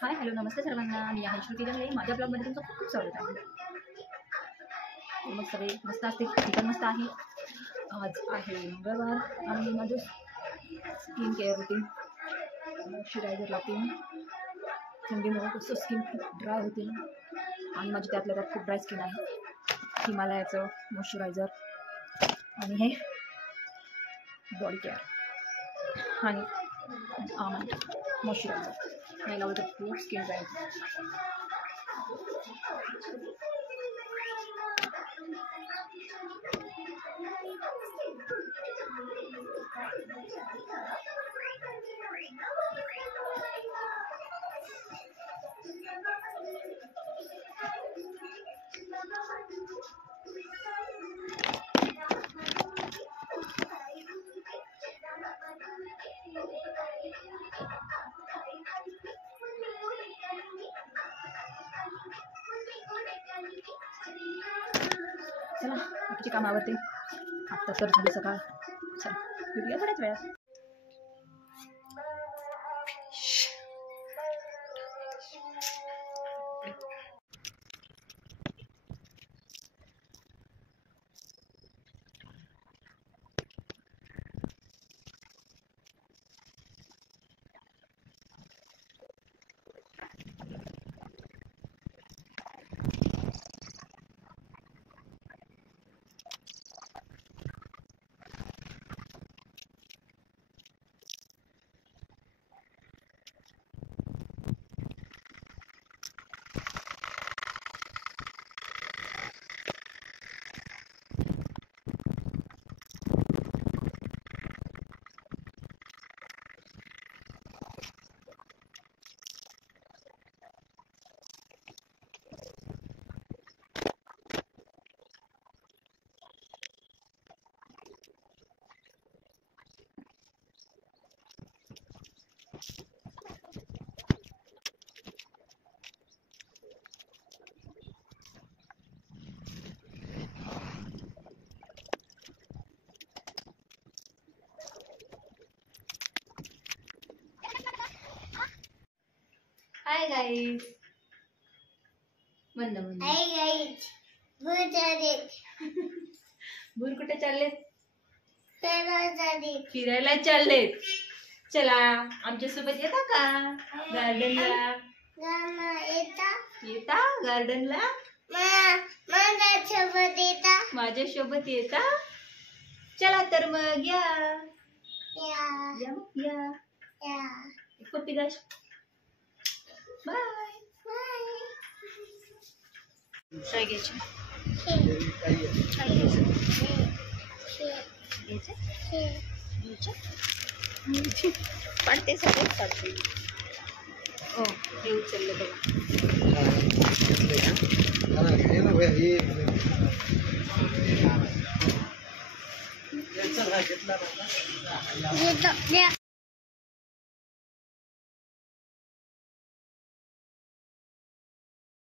Hi hello नमस्ते सर्वांना, मी आहे श्रुती जंगले. माझ्या ब्लॉगमध्ये तुमचं खूप खूप स्वागत आहे. मग सगळे मस्त असतील, मी पण मस्त आहे. आज आहे मंगळवार आणि माझं स्किन केअर रुटीन मॉइश्चरायझर लावते. थंडीमुळे कसं स्किन खूप ड्राय होते आणि माझी त्यातल्या त्यात खूप ड्राय स्किन आहे. हिमालयाचं मॉइश्चरायझर आणि हे बॉडी केअर आणि आमंड मॉइश्चरायझर नाही लावलं तर खूप स्किन ड्राय होते. चला बाकीची काम आवडते. आता तर झाली सकाळ. चला भेटूया थोड्याच वेळात. Hi guys. म्हणलं म्हणलं हाय गाईज. भूर कुठे चाललेत? फिरायला फिरायला चाललेत. चला आमच्या सोबत येता का गार्डनला? येता गार्डनला? माझ्या सोबत येता? चला तर मग या या मग या. पप्पी दाश. बाय. काय घ्यायचं? पण ते सगळेच काढते. हो हे उचललं बघा.